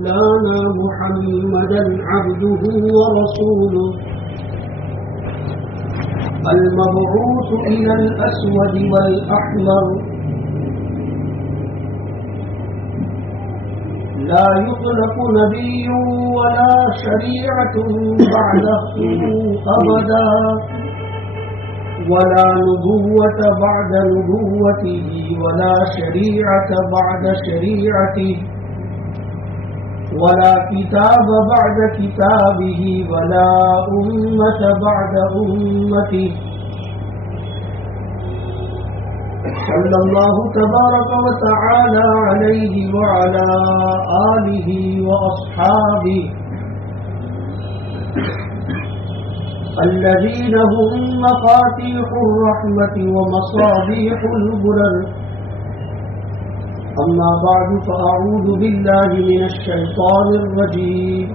مولانا محمدا عبده ورسوله المبعوث إلى الأسود والأحمر لا يخلق نبي ولا شريعة بعده أبدا ولا نبوة بعد نبوته ولا شريعة بعد شريعته ولا كتاب بعد كتابه ولا أمة بعد أمته صلى الله تبارك وتعالى عليه وعلى آله وأصحابه الذين هم مفاتيح الرحمة ومصابيح الغرر أما بعد فأعوذ بالله من الشيطان الرجيم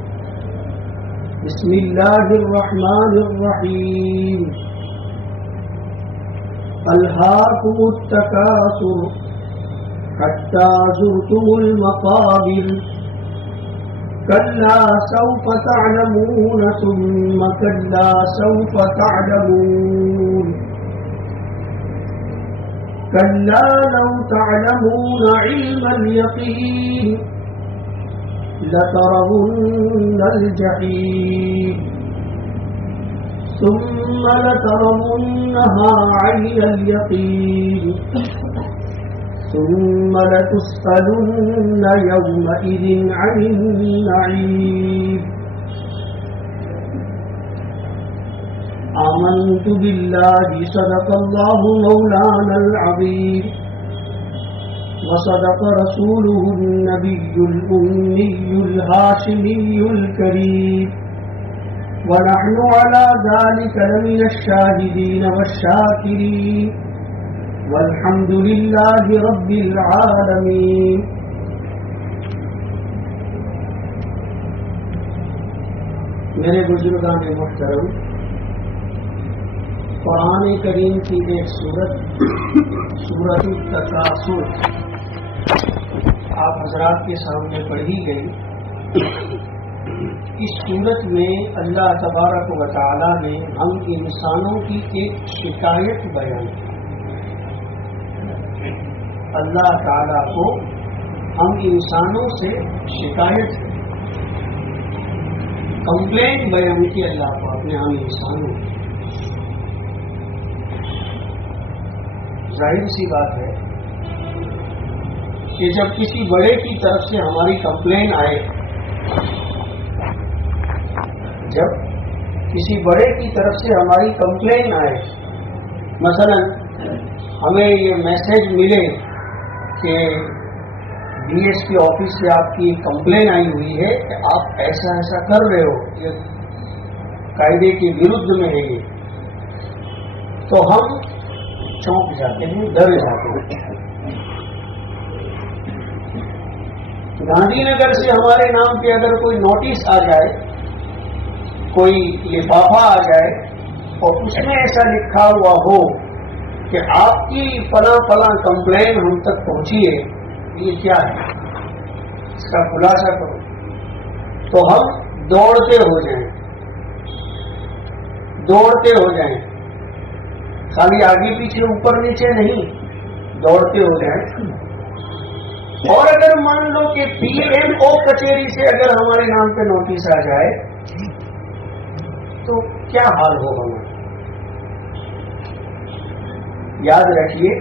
بسم الله الرحمن الرحيم ألهاكم التكاثر حتى زرتم المقابر كلا سوف تعلمون ثم كلا سوف تعلمون كلا لو تعلمون علم اليقين لترون الجحيم ثم لترونها عين اليقين ثم لتسألن يومئذ عن النعيم آمنت بالله صدق الله مولانا العظيم وصدق رسوله النبي الأمي الهاشمي الكريم ونحن على ذلك لمن الشاهدين والشاكرين والحمد لله رب العالمين. میرے بزرگان محترم، قرآن کریم کی ایک سورت سورۃ التکاثر آپ حضرات کے سامنے پڑھی گئی. اس سورت میں اللہ تبارک و تعالی نے ہم انسانوں کی ایک شکایت بیان کی. اللہ تعالی کو ہم انسانوں سے شکایت کمپلین بیان کی اللہ کو اپنے ہم انسانوں. ظاہر سی بات ہے کہ جب کسی بڑے کی طرف سے ہماری کمپلین آئے، جب کسی بڑے کی طرف سے ہماری کمپلین آئے، مثلا ہمیں یہ میسج ملے کہ ڈی ایس پی آفس سے آپ کی کمپلین آئی ہوئی ہے کہ آپ ایسا ایسا کر رہے ہو، یہ قاعدے کے ورد میں ہے یہ، تو ہم چونک جاتے ہیں، ڈر جاتے ہیں. گاندھی نگر سے ہمارے نام پہ اگر کوئی نوٹس آ جائے، کوئی لفافہ آ جائے اور اس میں ایسا لکھا ہوا ہو کہ آپ کی فلاں فلاں کمپلین ہم تک پہنچی ہے، یہ کیا ہے، اس کا خلاصہ کرو، تو ہم دوڑتے ہو جائیں، خالی آگے پیچھے اوپر نیچے نہیں، دوڑتے ہو جائیں. اور اگر مان لو کہ پی ایم او کچہری سے اگر ہمارے نام پہ نوٹس آ جائے تو کیا حال ہوگا؟ یاد رکھیے،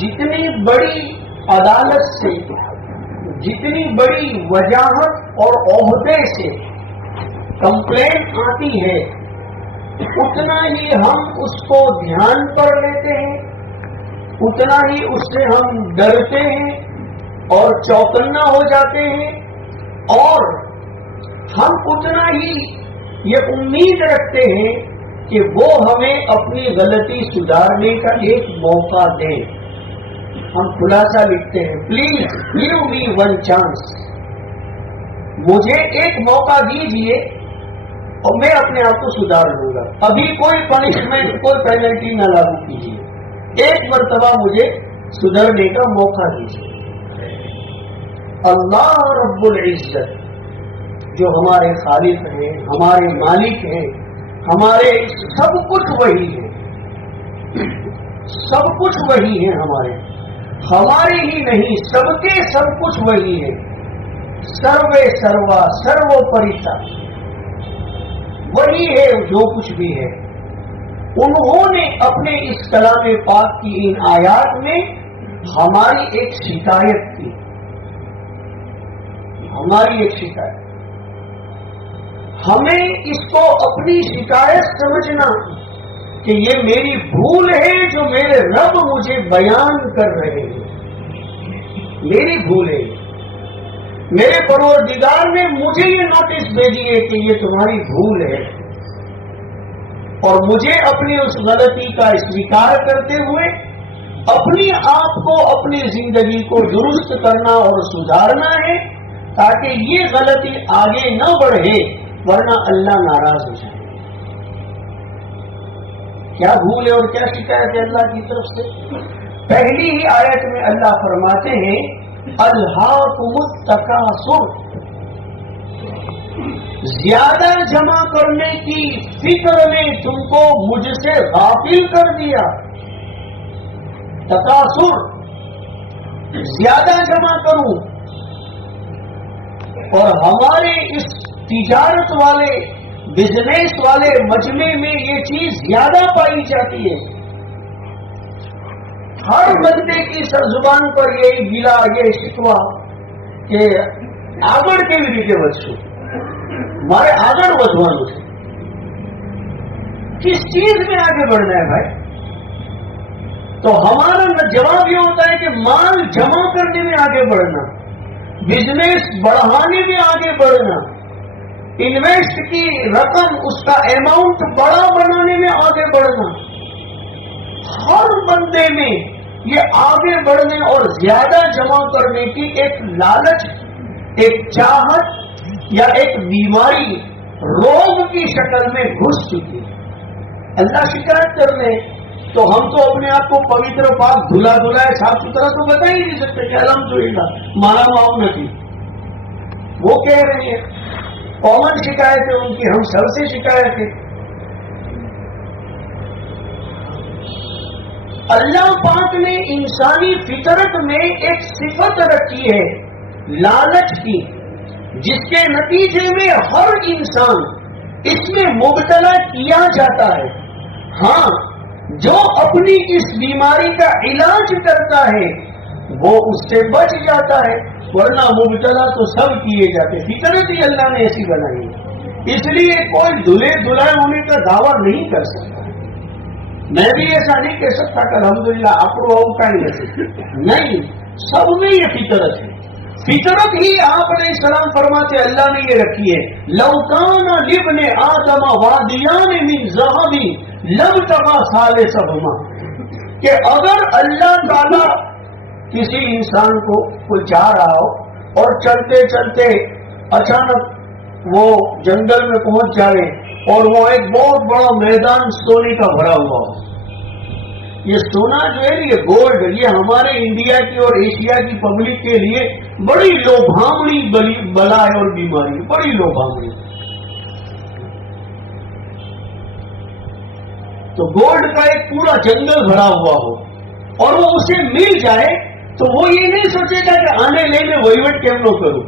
جتنی بڑی عدالت سے، جتنی بڑی وجاہت اور عہدے سے کمپلین آتی ہے، اتنا ہی ہم اس کو دھیان پر لیتے ہیں، اتنا ہی اس سے ہم ڈرتے ہیں اور چوکنا ہو جاتے ہیں، اور ہم اتنا ہی یہ امید رکھتے ہیں کہ وہ ہمیں اپنی غلطی سدھارنے کا ایک موقع دیں. ہم خلاصہ لکھتے ہیں، please give me one chance, مجھے ایک موقع دیجیے اور میں اپنے آپ کو سدھار لوں گا. ابھی کوئی پنشمنٹ، کوئی پینلٹی نہ لاگو کیجیے، ایک مرتبہ مجھے سدھرنے کا موقع دیجیے. اللہ رب العزت جو ہمارے خالق ہیں، ہمارے مالک ہیں، ہمارے سب کچھ وہی ہے، سب کچھ وہی ہے، ہمارے ہی نہیں، سب کے سب کچھ وہی ہے، سروے سروا سرو پریتا، وہی ہے جو کچھ بھی ہے۔ انہوں نے اپنے اس کلام پاک کی ان آیات میں ہماری ایک شکایت کی، ہماری ایک شکایت، ہمیں اس کو اپنی شکایت سمجھنا کہ یہ میری بھول ہے جو میرے رب مجھے بیان کر رہے ہیں، میری بھول ہے، میرے پروردگار نے مجھے یہ نوٹس بھیجی ہے کہ یہ تمہاری بھول ہے، اور مجھے اپنی اس غلطی کا اسویکار کرتے ہوئے اپنی آپ کو، اپنی زندگی کو درست کرنا اور سدھارنا ہے تاکہ یہ غلطی آگے نہ بڑھے، ورنہ اللہ ناراض ہو جائے۔ کیا بھول ہے اور کیا شکایت ہے اللہ کی طرف سے؟ پہلی ہی آیت میں اللہ فرماتے ہیں الہاکم التکاثر، زیادہ جمع کرنے کی فکر نے تم کو مجھ سے غافل کر دیا۔ تکاثر، زیادہ جمع کروں، اور ہمارے اس تجارت والے، بزنس والے مجمع میں یہ چیز زیادہ پائی جاتی ہے۔ ہر بندے کی سر زبان پر یہی گلا، یہ شکوا کہ آگڑ کے لیے بچوں ہمارے آگڑ بدھوانوں سے کس چیز میں آگے بڑھنا ہے بھائی؟ تو ہمارا جواب یہ ہوتا ہے کہ مال جمع کرنے میں آگے بڑھنا، بزنس بڑھانے میں آگے بڑھنا، انویسٹ کی رقم، اس کا اماؤنٹ بڑا بنانے میں آگے بڑھنا۔ ہر بندے میں یہ آگے بڑھنے اور زیادہ جمع کرنے کی ایک لالچ، ایک چاہت یا ایک بیماری روگ کی شکل میں گھس چکی ہے۔ اللہ شکایت کر لے تو ہم تو اپنے آپ کو پوتر پاک دھلا دھلائے صاف ستھرا تو بتا ہی نہیں سکتے کہ الحمدللہ مارا معاف نہیں، وہ کہہ رہے ہیں کامن شکایت ہے ان کی، ہم سب سے شکایت ہے۔ اللہ پاک نے انسانی فطرت میں ایک صفت رکھی ہے لالچ کی، جس کے نتیجے میں ہر انسان اس میں مبتلا کیا جاتا ہے۔ ہاں، جو اپنی اس بیماری کا علاج کرتا ہے وہ اس سے بچ جاتا ہے، ورنہ مبتلا تو سب کیے جاتے۔ فطرت ہی اللہ نے ایسی بنائی ہے، اس لیے کوئی دلہے دلائے ہونے کا دعویٰ نہیں کر سکتا۔ میں بھی ایسا نہیں کہہ سکتا کہ الحمدللہ آپ کو نہیں، سب میں یہ فطرت ہے۔ فطرت ہی آپ علیہ السلام فرماتے اللہ نے یہ رکھی ہے لو کان لابن آدم وادیان من ذهب لابتغى ثالثهما، کہ اگر اللہ تعالیٰ کسی انسان کو کوئی جا رہا ہو اور چلتے چلتے اچانک وہ جنگل میں پہنچ جائے اور وہ ایک بہت بڑا میدان سونے کا بھرا ہوا ہو، یہ سونا جو ہے یہ گولڈ، یہ ہمارے انڈیا کی اور ایشیا کی پبلک کے لیے بڑی لوبھاوڑی بلا ہے اور بیماری، بڑی لوبھاوڑی۔ تو گولڈ کا ایک پورا جنگل بھرا ہوا ہو اور وہ اسے مل جائے تو وہ یہ نہیں سوچے گا کہ آنے لینے وہیوٹ کیوں نہ کروں،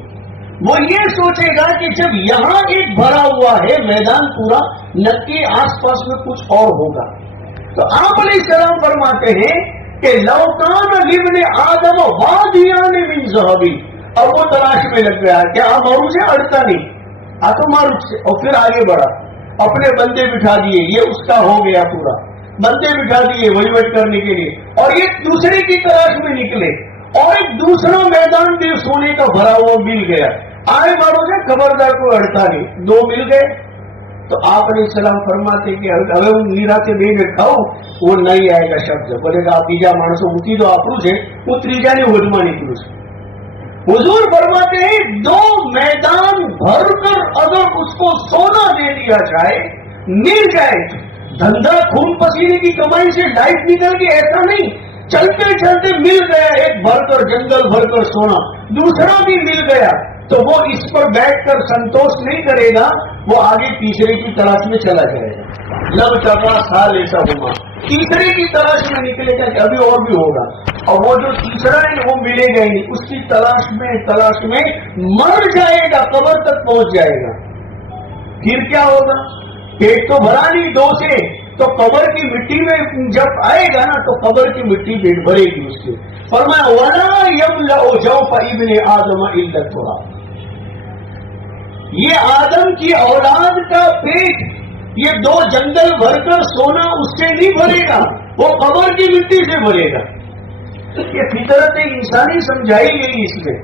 وہ یہ سوچے گا کہ جب یہاں ایک بھرا ہوا ہے میدان پورا، نکی آس پاس میں کچھ اور ہوگا۔ تو آپ علیہ السلام فرماتے ہیں کہ لو کان لابن آدم وادیان من ذهب، اب وہ تلاش میں لگ گیا کہ آپ معروف سے اڑتا نہیں، تو معروف سے، اور پھر آگے بڑھا، اپنے بندے بٹھا دیے، یہ اس کا ہو گیا پورا، بندے بٹھا دیے وہیوٹ کرنے کے لیے، اور یہ دوسرے کی تلاش میں نکلے اور ایک دوسرا میدان بھی سونے کا بھرا ہوا مل گیا، آئے معروف سے خبردار کو اڑتا نہیں، دو مل گئے۔ تو آپ علیہ السلام فرماتے کہ اگر میرا کے دے میں کھاؤ وہ نہیں آئے گا شبد، بولے گا بیجا مانسو اتی تو آپ ہے وہ تیجا نے وجما نکلو سے۔ حضور فرماتے ہیں دو میدان بھر کر اگر اس کو سونا دے دیا جائے، مل جائے، دھندا خون پسینے کی کمائی سے لائف نکل کے ایسا نہیں، چلتے چلتے مل گیا ایک بھر کر جنگل بھر کر سونا، دوسرا بھی مل گیا تو وہ اس پر بیٹھ کر سنتوش نہیں کرے گا، وہ آگے تیسرے کی تلاش میں چلا جائے گا۔ لب چکا سال ایسا ہوگا، تیسرے کی تلاش میں نکلے گا کہ ابھی اور بھی ہوگا، اور وہ جو تیسرا ہے وہ ملے گا نہیں، اس کی تلاش میں مر جائے گا، قبر تک پہنچ جائے گا۔ پھر کیا ہوگا؟ پیٹ تو بھرا نہیں دو سے، تو قبر کی مٹی میں جب آئے گا نا تو قبر کی مٹی پیٹ بھرے گی اس کے۔ فرمایا وَلَا يَمْلَأُ جَوْفَ ابْنِ آدَمَ إِلَّا التُّرَابُ، یہ آدم کی اولاد کا پیٹ یہ دو جنگل بھر کر سونا اس سے نہیں بھرے گا، وہ قبر کی مٹی سے بھرے گا۔ یہ فطرت انسانی سمجھائی گئی، اس میں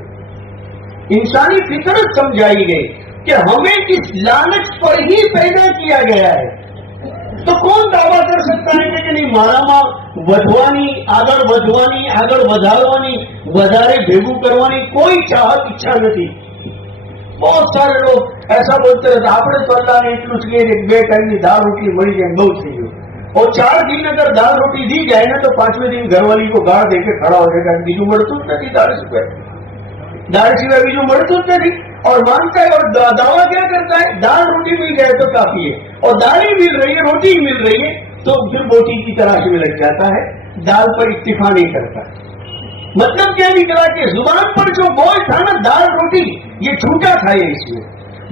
انسانی فطرت سمجھائی گئی کہ ہمیں اس لالچ پر ہی پیدا کیا گیا ہے۔ تو کون دعویٰ کر سکتا ہے کہ نہیں مارا ماں ودھوانی آگر ودھوانی آگر ودھاروانی વધારે ભેગું કરવાની કોઈ ચાહત ઈચ્છા નથી۔ بہت سارے لوگ ایسا بولتے رہتے આપણે તો અલ્લાહને એટલું જ કહીએ કે 2 ટાઈમની દાળ રોટલી મળી જાય બહુ થઈ ગયું، اور 4 دن اگر دال روٹی دی جائے نا تو 5ویں دن گھر والی کو گاڑ دے کے کھڑا ہو جائے گا، બીજું મળતું જ નથી દાળ સિવાય બીજું મળતું જ નથી، اور مانگتا ہے اور دعویٰ کیا کرتا ہے دال روٹی مل جائے تو کافی ہے، اور دال ہی مل رہی ہے روٹی ہی مل رہی ہے تو پھر بوٹی کی تلاش میں لگ جاتا ہے، دال پر اکتفا نہیں کرتا۔ مطلب کیا نکلا کہ زبان پر جو بول تھا نا دال روٹی یہ جھوٹا تھا، یہ اس میں،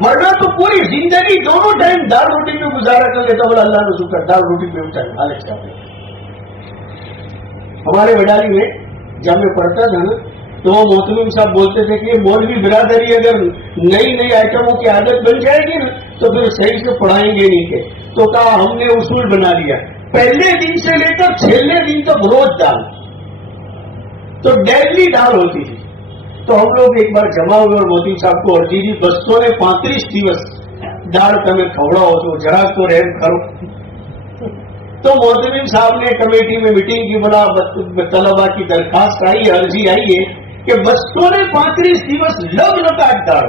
ورنہ تو پوری زندگی دونوں ٹائم دال روٹی پہ گزارا کر لیتا، بولا اللہ نے شکر دال روٹی پہ اٹھا لالچ کرتے۔ ہمارے وڈالی میں جب میں پڑھتا تھا نا تو وہ محتمم صاحب بولتے تھے کہ مولوی برادری اگر نئی آئٹموں کی عادت بن جائے گی نا تو پھر صحیح سے پڑھائیں گے نہیں کہ، تو کہا ہم نے اصول بنا لیا پہلے دن سے لے کر 6ویں دن تک روز دال، تو ڈیلی دال ہوتی تھی۔ تو ہم لوگ ایک بار جمع ہوئے اور موتی صاحب کو ارجی دی بسوں نے 35 દિવસ દાળ તમે ખવડાવો છો જરાક તો રહેમ કરો۔ تو محتمم صاحب نے کمیٹی میں میٹنگ کی، بولا طلبا کی درخواست آئی ہے عرضی آئی ہے کہ بسوں نے 35 દિવસ લગાતાર દાળ،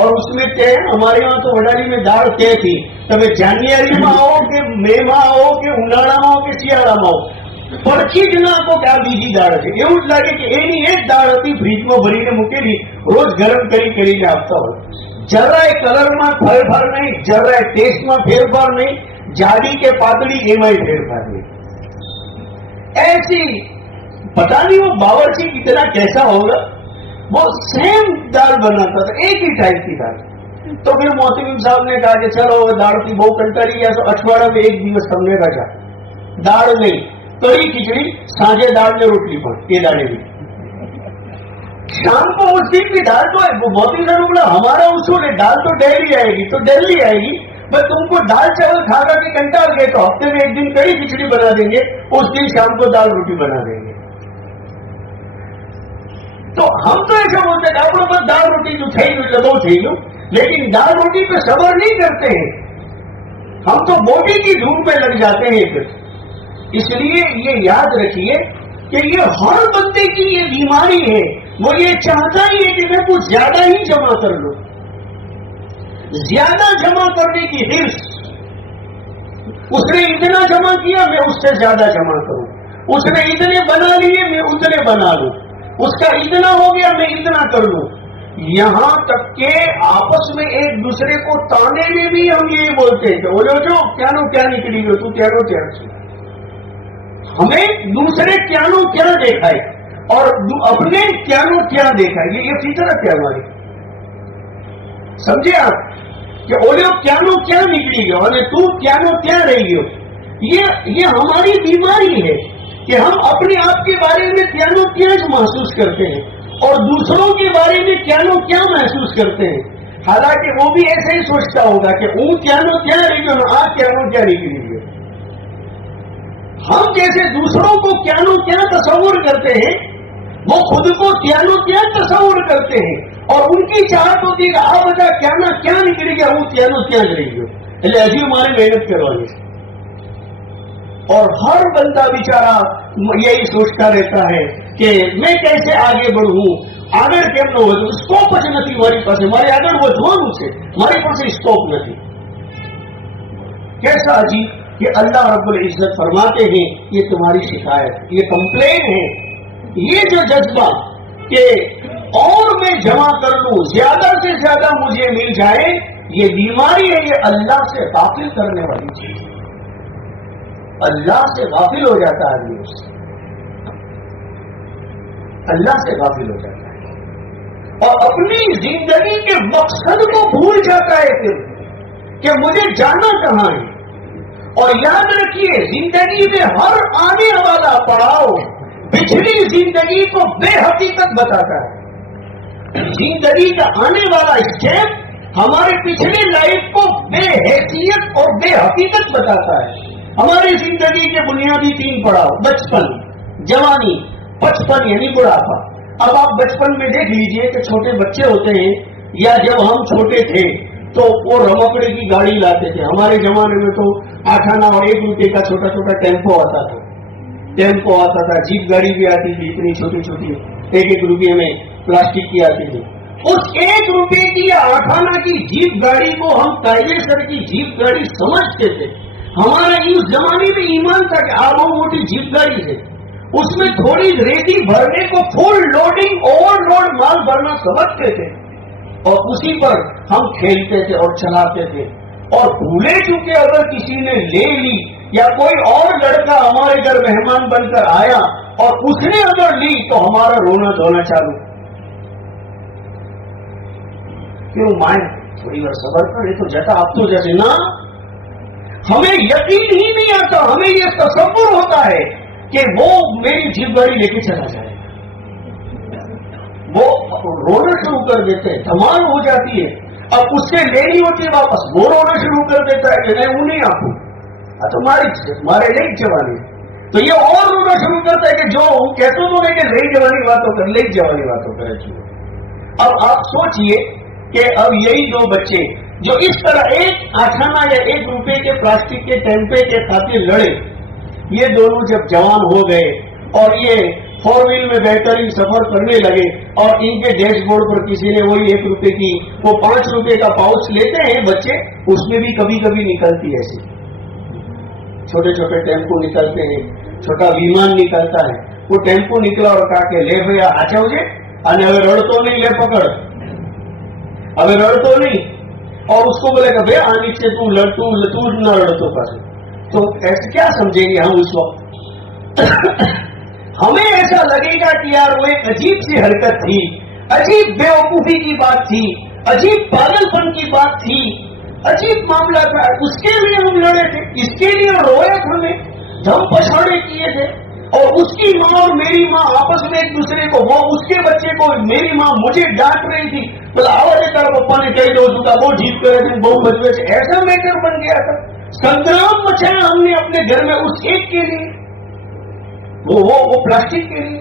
اور اس میں طے ہمارے یہاں تو વડાલી میں દાળ طے تھی، તમે જાન્યુઆરીમાં આવો કે મેમાં આવો કે ઉનાળામાં આવો કે શિયાળામાં આવો પડખી જ ના આપો કે આ બીજી દાળ છે, એવું જ લાગે કે એની એક દાળ હતી ફ્રીજમાં ભરીને મૂકેલી રોજ ગરમ કરીને આપતા હોય। જરાય કલરમાં ફેરફાર નહીં, જરાય ટેસ્ટમાં ફેરફાર નહીં, જાડી કે પાતળી એમાંય ફેરફાર નહીં। ایسی پتا نہیں وہ باورچی کتنا کیسا ہوگا، وہ سیم دال بناتا تھا ایک ہی ٹائپ کی دال۔ تو پھر محتمم صاحب نے کہا کہ چلو دال کی بہت کنٹری ہے تو اٹھواڑا میں 1 દિવસ ہم نے رکھا دال نہیں کڑی کھچڑی سانجے دال میں روٹلی پر یہ داڑے بھی شام کو اس دن بھی دال تو ہے۔ محتمم صاحب نے بولا ہمارا اصول ہے دال تو ڈیلی آئے گی تو ڈیلی آئے گی، بس تم کو دال چاول کھا کر کے کنٹال گئے تو ہفتے میں 1 دن کڑی کھچڑی بنا دیں گے، اس دن شام کو دال روٹی بنا دیں گے۔ تو ہم تو ایسا بولتے ہیں آپ بس دال روٹی جو تھئی گئی بہت تھئی گئی، لیکن دال روٹی پہ صبر نہیں کرتے ہیں، ہم تو بوٹی کی دھوپ میں لگ جاتے ہیں پھر۔ اس لیے یہ یاد رکھیے کہ یہ ہر بندے کی یہ بیماری ہے، وہ یہ چاہتا ہی ہے کہ میں کچھ زیادہ ہی جمع کر لوں، زیادہ جمع کرنے کی حرص، اس نے اتنا جمع کیا میں اس سے زیادہ جمع کروں، اس نے اتنے بنا لیے میں اتنے بنا لوں، اس کا اتنا ہو گیا میں اتنا کر لوں۔ یہاں تک کہ آپس میں ایک دوسرے کو تانے میں بھی ہم یہی بولتے ہیں کہ بولو جو کیا نو کیا نکلی ہو تو کیا نو کیا، ہمیں دوسرے کیا نو کیا دیکھا ہے اور اپنے کیا نو کیا دیکھا ہے، یہ فطرت ہے ہماری، سمجھے آپ کہ اولیو کیا نو کیا نکلی گئے اور تو کیا نو کیا رہی ہو، یہ ہماری بیماری ہے کہ ہم اپنے آپ کے بارے میں کیا نو کیا محسوس کرتے ہیں اور دوسروں کے بارے میں کیا نو کیا محسوس کرتے ہیں، حالانکہ وہ بھی ایسے ہی سوچتا ہوگا کہ اون کیا نو کیا رہی ہو آ کیا نو کیا نکلی گئی۔ ہم جیسے دوسروں کو کیا نو کیا تصور کرتے ہیں وہ خود کو کیا نو کیا تصور کرتے ہیں، اور ان کی چاہت ہوتی ہے کہ آپ بتا کیا نہ کیا نکلی گیا وہ کیا نو کیا رہی ہو، એટલે હજી ہماری محنت کروانی ہے۔ اور ہر بندہ بیچارہ یہی سوچتا رہتا ہے کہ میں کیسے آگے بڑھوں، આગળ કેમ ન હોય، સ્કોપ જ નથી મારી પાસે، મારે આગળ વધવાનું છે، મારી પાસે સ્કોપ નથી۔ کیسا عجیب کہ اللہ رب العزت فرماتے ہیں یہ تمہاری شکایت, یہ کمپلین ہے, یہ جو جذبہ کہ اور میں جمع کر لوں, زیادہ سے زیادہ مجھے مل جائے, یہ بیماری ہے, یہ اللہ سے غافل کرنے والی چیز ہے. اللہ سے غافل ہو جاتا ہے آدمی, اس سے اللہ سے غافل ہو جاتا ہے اور اپنی زندگی کے مقصد کو بھول جاتا ہے پھر کہ مجھے جانا کہاں ہے. اور یاد رکھیے زندگی میں ہر آنے والا پڑاؤ پچھلی زندگی کو بے حقیقت بتاتا ہے. زندگی کا آنے والا اسٹیپ ہمارے پچھلی لائف کو بے حیثیت اور بے حقیقت بتاتا ہے. ہماری زندگی کے بنیادی 3 پڑاؤ, بچپن, جوانی, 55 یعنی بڑھاپا. اب آپ بچپن میں دیکھ لیجئے کہ چھوٹے بچے ہوتے ہیں یا جب ہم چھوٹے تھے تو وہ رمکڑے کی گاڑی لاتے تھے. ہمارے زمانے میں تو 8 آنا اور 1 روپے کا چھوٹا چھوٹا ٹیمپو آتا تھا, جیپ گاڑی بھی آتی تھی اتنی چھوٹی چھوٹی, 1 روپے میں پلاسٹک کی آتی تھی. اس 1 روپے کی یا 8 آنا کی جیپ گاڑی کو ہم ٹائیگر کی جیپ گاڑی سمجھتے تھے. ہمارا اس زمانے میں ایمان تھا کہ آبوں موٹی جیپ گاڑی ہے, اس میں تھوڑی ریتی بھرنے کو فل لوڈنگ اوور لوڈ مال بھرنا سمجھتے تھے اور اسی پر ہم کھیلتے تھے اور چلاتے تھے. اور بھولے چکے اگر کسی نے لے لی یا کوئی اور لڑکا ہمارے گھر مہمان بن کر آیا اور اس نے اگر لی تو ہمارا رونا دھونا چالو. کیوں مائیں تھوڑی بار صبر کرے تو جیسا اب تو جیسے نا, ہمیں یقین ہی نہیں آتا, ہمیں یہ تصور ہوتا ہے کہ وہ میری جیپ گاڑی لے کے چلا جائے. وہ رونا شروع کر دیتے ہیں, دھمال ہو جاتی ہے. اب اس سے لینی ہوتی ہے واپس, وہ رونا شروع کر دیتا ہے کہ نہیں وہ نہیں آپ کو تمہارے لئی جوانی. تو یہ اور رونا شروع کرتا ہے کہ جو کہتے تو نہیں کہ لئی جوانی باتوں کر, لئی جوانی باتوں کرے. اب آپ سوچئے کہ اب یہی 2 بچے جو اس طرح 1 آٹھانا یا 1 روپے کے پلاسٹک کے ٹیمپے کے خاطر لڑے, یہ دونوں جب جوان ہو گئے اور یہ 4 ویل میں بہترین سفر کرنے لگے اور ان کے ڈیش بورڈ پر کسی نے وہی 1 روپے کی وہ 5 روپے کا پاؤچ لیتے ہیں بچے, اس میں بھی کبھی کبھی نکلتی ہے ایسی چھوٹے چھوٹے ٹیمپو نکلتے ہیں, چھوٹا ویمان نکلتا ہے. وہ ٹیمپو نکلا اور کہا کہ لے بھیا آچا ہو جائے અને હવે રડતો નહીં, લે પકડ, હવે રડતો નહીં. اور اس کو بولے کہ بھیا آنے سے تو نہ رڑتو پاسے. تو ایسے کیا سمجھیں گے ہم اس وقت؟ ہمیں ایسا لگے گا کہ یار وہ ایک عجیب سی حرکت تھی, عجیب بیوقوفی کی بات تھی, عجیب پاگل پن کی بات تھی, عجیب معاملہ تھا. اس کے لیے ہم لڑے تھے, اس کے لیے روئے تھے, ہمیں دھم پچھاڑے کیے تھے. اور اس کی ماں اور میری ماں آپس میں ایک دوسرے کو, وہ اس کے بچے کو, میری ماں مجھے ڈانٹ رہی تھی, بولا آواز کر پپا نے کہہ دو چکا وہ جیت کرے تھے بہو بچے سے. ایسا میٹر بن گیا تھا. سنگرام مچایا ہم نے اپنے گھر میں اس ایک کے لیے, وہ پلاسٹک کے لیے.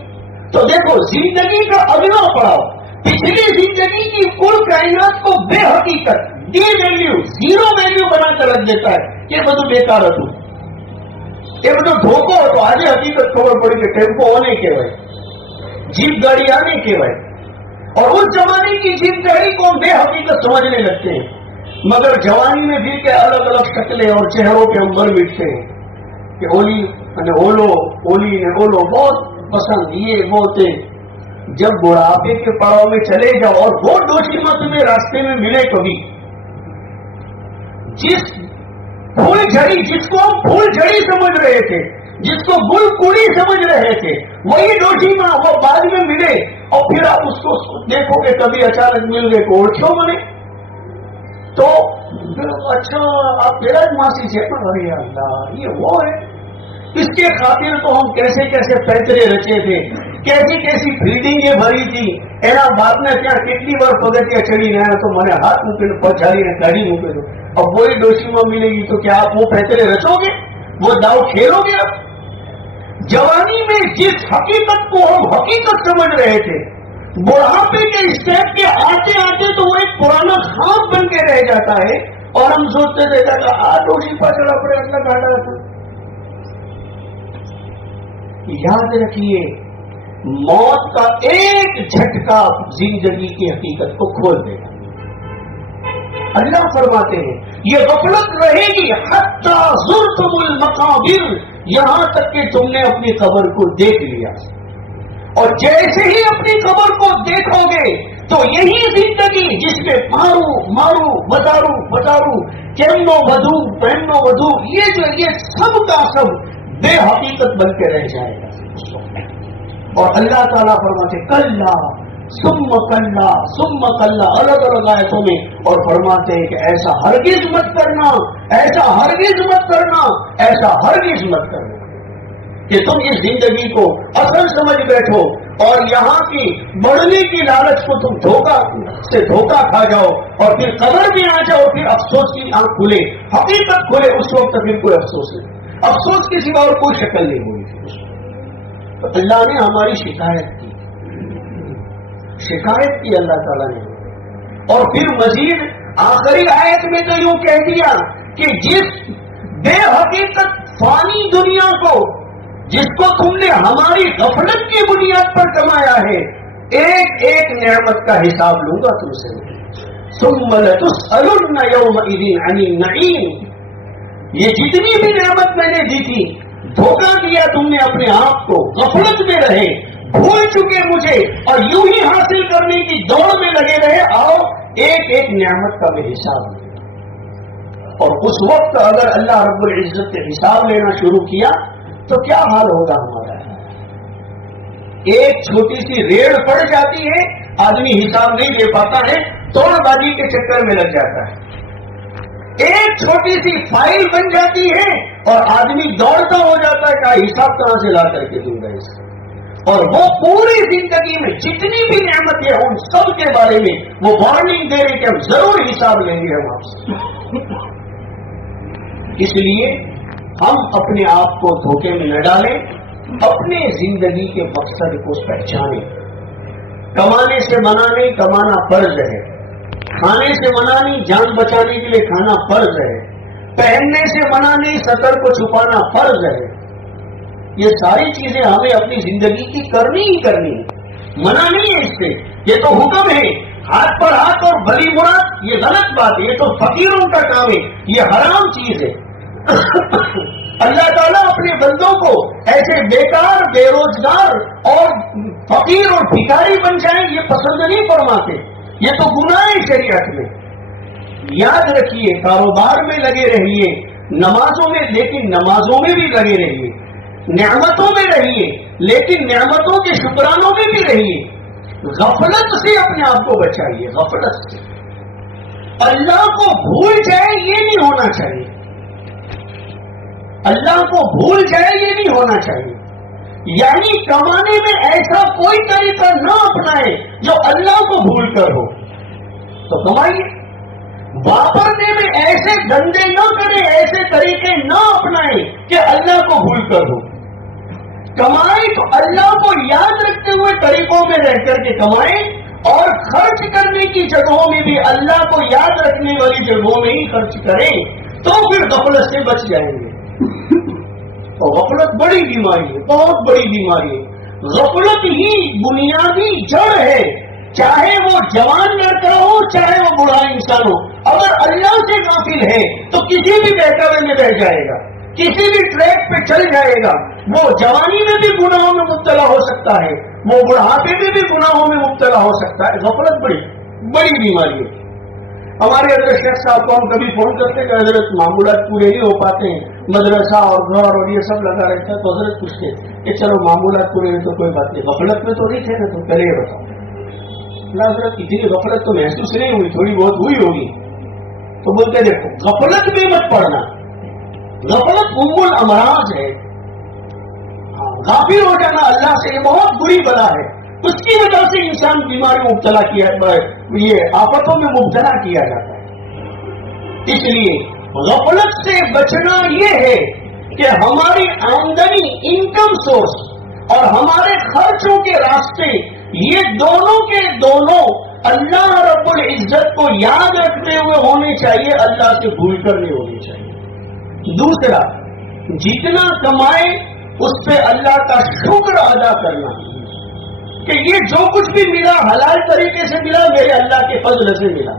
تو دیکھو زندگی کا اگلا پڑاؤ پچھلی زندگی کی کل کائنات کو بے حقیقت, ڈی ویلیو, 0 ویلیو بنا کر رکھ دیتا ہے. یہ بدو بیکار ہوں, یہ بدو دھوکو ہو. تو آج حقیقت خبر پڑی کہ ٹیمپو ہونے کے وائے, جیپ گاڑی آنے کے وائے. اور اس زمانے کی جیپ گاڑی کو ہم بے حقیقت سمجھنے لگتے ہیں, مگر جوانی میں بھی کے الگ الگ شکلیں اور چہروں پہ ہم بر مٹتے ہیں کہ اولی نے اولو بہت پسند, یہ بولتے. جب بڑھاپے کے پڑاؤ میں چلے جاؤ اور وہ ڈوشیما تمہیں راستے میں ملے کبھی, جس پھول جھڑی, جس کو ہم پھول جھڑی سمجھ رہے تھے, جس کو گل کڑی سمجھ رہے تھے, وہی ڈوشیما وہ بعد میں ملے اور پھر آپ اس کو دیکھو کہ کبھی اچانک مل گئے کو اوڑھو بنے تو اچھا آپ میرا ماسی سے ارے اللہ یہ وہ ہے. اس کے خاطر تو ہم کیسے کیسے پیترے رچے تھے, کیسی کیسی فیلڈنگیں بھری تھی. اینا بعد میں کیا کتنی بار پگتیا چڑھی گیا تو میں نے ہاتھ موکے پہنچائی نے گاڑی موکے دو. اب وہی ڈوشیما ملے گی تو کیا آپ وہ پیترے رچو گے, وہ داؤ کھیلو گے؟ اب جوانی میں جس حقیقت کو ہم حقیقت سمجھ رہے تھے, بڑھاپے کے اسٹیپ کے آتے آتے تو وہ ایک پرانا خواب بن کے رہ جاتا ہے. اور ہم سوچتے تھے کہ ڈوشی پا چڑھا پڑے اپنا گاڑا تھا. یاد رکھیے موت کا ایک جھٹکا زندگی کی حقیقت کو کھول دے گا. اللہ فرماتے ہیں یہ غفلت رہے گی حتی زرتم المقابر، یہاں تک کہ تم نے اپنی قبر کو دیکھ لیا، اور جیسے ہی اپنی قبر کو دیکھو گے تو یہی زندگی جس میں مارو بازارو کیمنو ودو پہنو ودو، یہ سب کا سب بے حقیقت بن کے رہ جائے گا. اور اللہ تعالیٰ فرماتے کلا ثم کلا ثم کلا، الگ الگ آیتوں میں، اور فرماتے ہیں کہ ایسا ہرگز مت کرنا، ایسا ہرگز مت کرنا، ایسا ہرگز مت کرنا کہ تم اس زندگی کو اصل سمجھ بیٹھو اور یہاں کی بڑھنے کی لالچ کو تم دھوکہ کھا جاؤ، اور پھر قبر میں آ جاؤ، پھر افسوس کی آنکھ کھلے، حقیقت کھلے، اس وقت پھر کوئی افسوس نہیں، افسوس کے سوا اور کوئی شکل نہیں ہوئی. تو اللہ نے ہماری شکایت کی اللہ تعالیٰ نے، اور پھر مزید آخری آیت میں تو یوں کہہ دیا کہ جس بے حقیقت فانی دنیا کو، جس کو تم نے ہماری غفلت کی بنیاد پر کمایا ہے، ایک ایک نعمت کا حساب لوں گا تم سے. ثم لتسألن یومئذ عن النعیم، یہ جتنی بھی نعمت میں نے دی تھی، دھوکہ دیا تم نے اپنے آپ کو، غفلت میں رہے، بھول چکے مجھے، اور یوں ہی حاصل کرنے کی دوڑ میں لگے رہے، آؤ ایک ایک نعمت کا میں حساب لوں. اور اس وقت اگر اللہ رب العزت کے حساب لینا شروع کیا تو کیا حال ہوگا ہمارا. ایک چھوٹی سی ریڑھ پڑ جاتی ہے، آدمی حساب نہیں لے پاتا ہے، توڑ بازی کے چکر میں لگ جاتا ہے. ایک چھوٹی سی فائل بن جاتی ہے اور آدمی دوڑتا ہو جاتا ہے کہ حساب کہاں سے لا کر کے دوں گا اس کا. اور وہ پوری زندگی میں جتنی بھی نعمتیں ہیں ان سب کے بارے میں وہ وارننگ دے رہے کہ ہم ضرور حساب لیں گے ہم آپ سے. اس لیے ہم اپنے آپ کو دھوکے میں نہ ڈالیں، اپنے زندگی کے مقصد کو پہچانیں. کمانے سے منع نہیں، کمانا فرض ہے. کھانے سے منع نہیں، جان بچانے کے لیے کھانا فرض ہے. پہننے سے منع نہیں، سطر کو چھپانا فرض ہے. یہ ساری چیزیں ہمیں اپنی زندگی کی کرنی ہی کرنی ہے، منع نہیں ہے اس سے. یہ تو حکم ہے، ہاتھ پر ہاتھ اور بلی مراد یہ غلط بات ہے، یہ تو فقیروں کا کام ہے، یہ حرام چیز ہے. اللہ تعالیٰ اپنے بندوں کو ایسے بیکار، بے روزگار اور فقیر اور بھکاری بن جائیں یہ پسند نہیں فرماتے. یہ تو گناہ ہے شریعت میں. یاد رکھیے، کاروبار میں لگے رہیے، نمازوں میں، لیکن نمازوں میں بھی لگے رہیے، نعمتوں میں رہیے لیکن نعمتوں کے شکرانوں میں بھی رہیے. غفلت سے اپنے آپ کو بچائیے، غفلت سے. اللہ کو بھول جائے یہ نہیں ہونا چاہیے، اللہ کو بھول جائے یہ نہیں ہونا چاہیے. یعنی کمانے میں ایسا کوئی طریقہ نہ اپنائے جو اللہ کو بھول کر ہو تو کمائیے. واپرنے میں ایسے دھندے نہ کریں، ایسے طریقے نہ اپنائیں کہ اللہ کو بھول کر ہو. کمائیں تو اللہ کو یاد رکھتے ہوئے طریقوں میں رہ کر کے کمائیں، اور خرچ کرنے کی جگہوں میں بھی اللہ کو یاد رکھنے والی جگہوں میں ہی خرچ کریں، تو پھر غفلت سے بچ جائیں گے. اور غفلت بڑی بیماری ہے، بہت بڑی بیماری ہے. غفلت ہی بنیادی جڑ ہے، چاہے وہ جوان لڑکا ہو چاہے وہ بوڑھا انسان ہو. اگر اللہ سے غافل ہے تو کسی بھی بہکاوے میں رہ جائے گا، کسی بھی ٹریک پہ چل جائے گا. وہ جوانی میں بھی گناہوں میں مبتلا ہو سکتا ہے، وہ بڑھاپے میں بھی گناہوں میں مبتلا ہو سکتا ہے. غفلت بڑی بیماری ہے. ہمارے حضرت شیخ صاحب کو ہم کبھی فون کرتے کہ حضرت معمولات پورے نہیں ہو پاتے ہیں، مدرسہ اور گھر اور یہ سب لگا رہتا ہے، تو حضرت پوچھتے کہ چلو معمولات پورے نہیں تو کوئی بات نہیں، غفلت میں تو نہیں تھے نا، تو پہلے یہ بتاؤ. حضرت اتنی غفلت تو محسوس نہیں ہوئی، تھوڑی بہت ہوئی ہوگی. تو بولتے دیکھو غفلت میں مت پڑنا، غفلت ام الامراض ہے. غافل ہو جانا اللہ سے یہ بہت بری بلا ہے. اس کی وجہ سے انسان بیماری میں مبتلا کیا، یہ آفتوں میں مبتلا کیا جاتا ہے. اس لیے غفلت سے بچنا یہ ہے کہ ہماری آمدنی، انکم سورس اور ہمارے خرچوں کے راستے، یہ دونوں کے دونوں اللہ رب العزت کو یاد رکھتے ہوئے ہونے چاہیے، اللہ سے بھول کر نہیں ہونے چاہیے. دوسرا، جتنا کمائے اس پہ اللہ کا شکر ادا کرنا کہ یہ جو کچھ بھی ملا حلال طریقے سے ملا، میرے اللہ کے فضل سے ملا.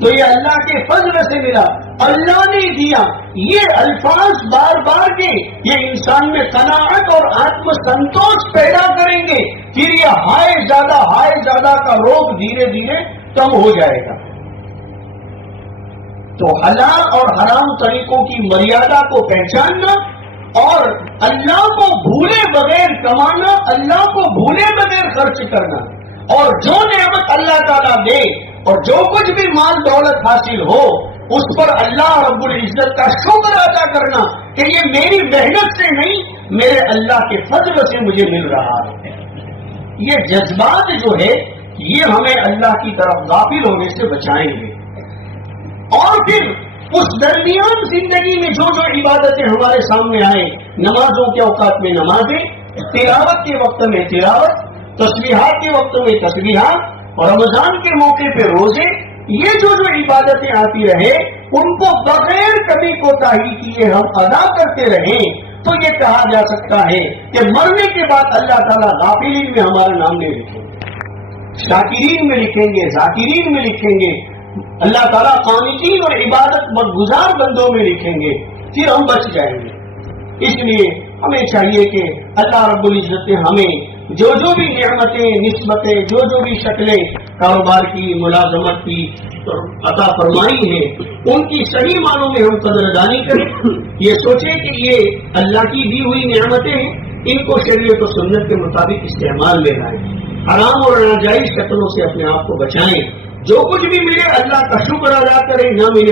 تو یہ اللہ کے فضل سے ملا، اللہ نے دیا۔ یہ الفاظ بار بار کے یہ انسان میں قناعت اور آتم سنتوش پیدا کریں گے، پھر یہ ہائے زیادہ کا روگ دھیرے دھیرے کم ہو جائے گا۔ تو حلال اور حرام طریقوں کی مریادہ کو پہچاننا اور اللہ کو بھولے بغیر کمانا، اللہ کو بھولے بغیر خرچ کرنا، اور جو نعمت اللہ تعالیٰ دے اور جو کچھ بھی مال دولت حاصل ہو اس پر اللہ رب العزت کا شکر ادا کرنا کہ یہ میری محنت سے نہیں، میرے اللہ کے فضل سے مجھے مل رہا ہے۔ یہ جذبات جو ہے یہ ہمیں اللہ کی طرف غافل ہونے سے بچائیں گے۔ اور پھر اس درمیان زندگی میں جو جو عبادتیں ہمارے سامنے آئے، نمازوں کے اوقات میں نمازیں، تلاوت کے وقت میں تلاوت، تسبیحات کے وقت میں تسبیحات، اور رمضان کے موقع پہ روزے، یہ جو جو عبادتیں آتی رہے ان کو بغیر کبھی کوتاہی کیے ہم ادا کرتے رہیں تو یہ کہا جا سکتا ہے کہ مرنے کے بعد اللہ تعالیٰ غافلین میں ہمارا نام نہیں لکھیں گے، شاکرین میں لکھیں گے، ذاکرین میں لکھیں گے، اللہ تعالیٰ قانتین اور عبادت گزار بندوں میں لکھیں گے، پھر ہم بچ جائیں گے۔ اس لیے ہمیں چاہیے کہ اللہ رب العزت نے ہمیں جو جو بھی نعمتیں، نسبتیں، جو جو بھی شکلیں کاروبار کی، ملازمت کی عطا فرمائی ہیں، ان کی صحیح معنوں میں ہم قدردانی کریں، یہ سوچیں کہ یہ اللہ کی دی ہوئی نعمتیں ہیں، ان کو شریعت و سنت کے مطابق استعمال میں لائیں، حرام اور ناجائز شکلوں سے اپنے آپ کو بچائیں، جو کچھ بھی ملے اللہ کا شکر ادا کریں، نہ ملے